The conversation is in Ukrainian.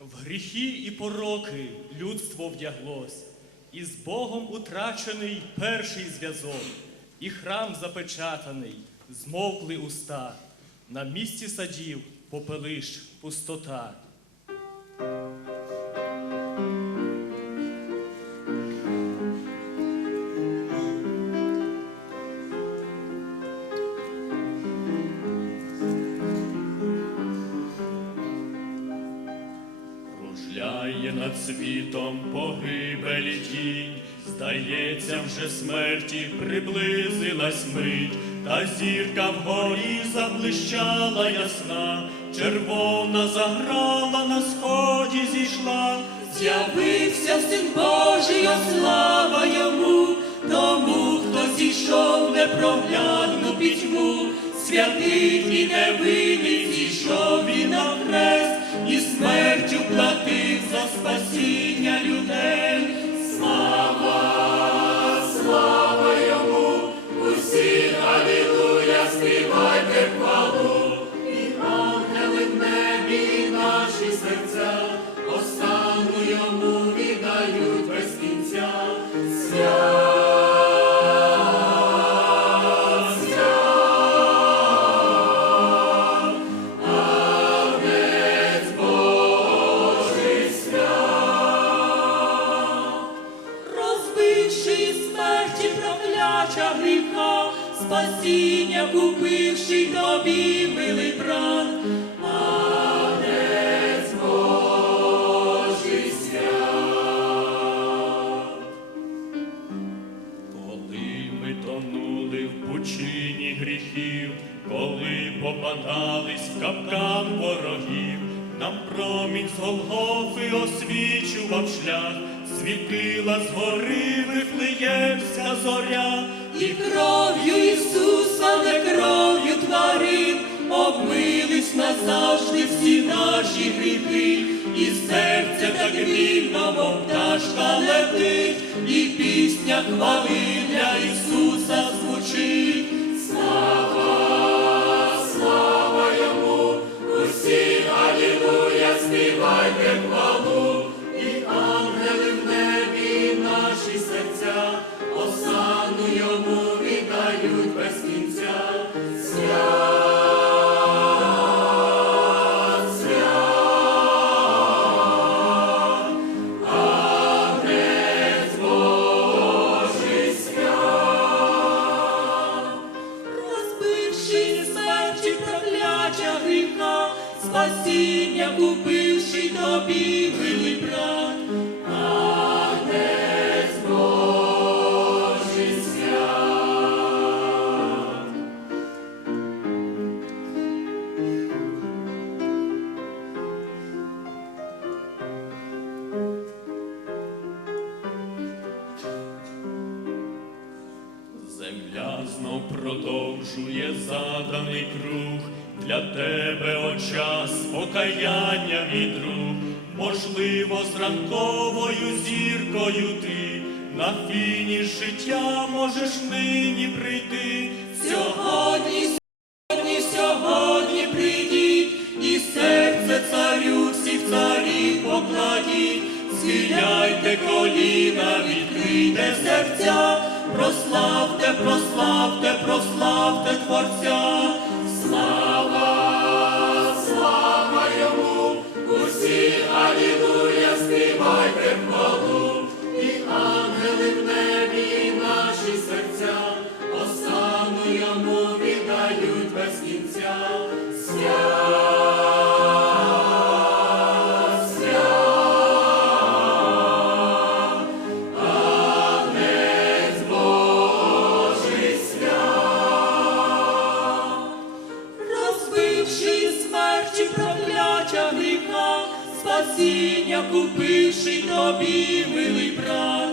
В гріхи і пороки людство вдяглось, і з Богом утрачений перший зв'язок, і храм запечатаний, змовкли уста, на місці садів попелиш пустота. Кружляє над світом погибелі тінь, здається, вже смерті приблизилась мить, та зірка вгорі заблищала ясна, червона заграла на сході зійшла. З'явився син Божий, о слава йому, тому, хто зійшов непроглядну пітьму, святий і невинний зійшов він на хрест, і смертю платив спасіння людей. Слава, спасіння купивши тобі, милий брат, гріхів, коли попадались в капкан ворогів, нам промінь з Голгофи освічував шлях, світила згори вифлеємська зоря. І кров'ю Ісуса, не кров'ю тварин, обмились назавжди всі наші гріхи, і серце так вільно, мов пташка летить, і пісня хвали для Ісуса спасіння купивши тобі, милий брат. Земля знов продовжує заданий круг, для тебе о час покаяння мій друг, можливо, з ранковою зіркою ти на фініш життя можеш нині прийти. Сьогодні, сьогодні, сьогодні прийдіть, і серце царю всіх царів покладіть, схиляйте коліна, відкрийте серця, прославте, прославте, прославте Творця. Слава співайте і ангели наші серця, остану йому без кінця. Спасіння купивши тобі, милий брат.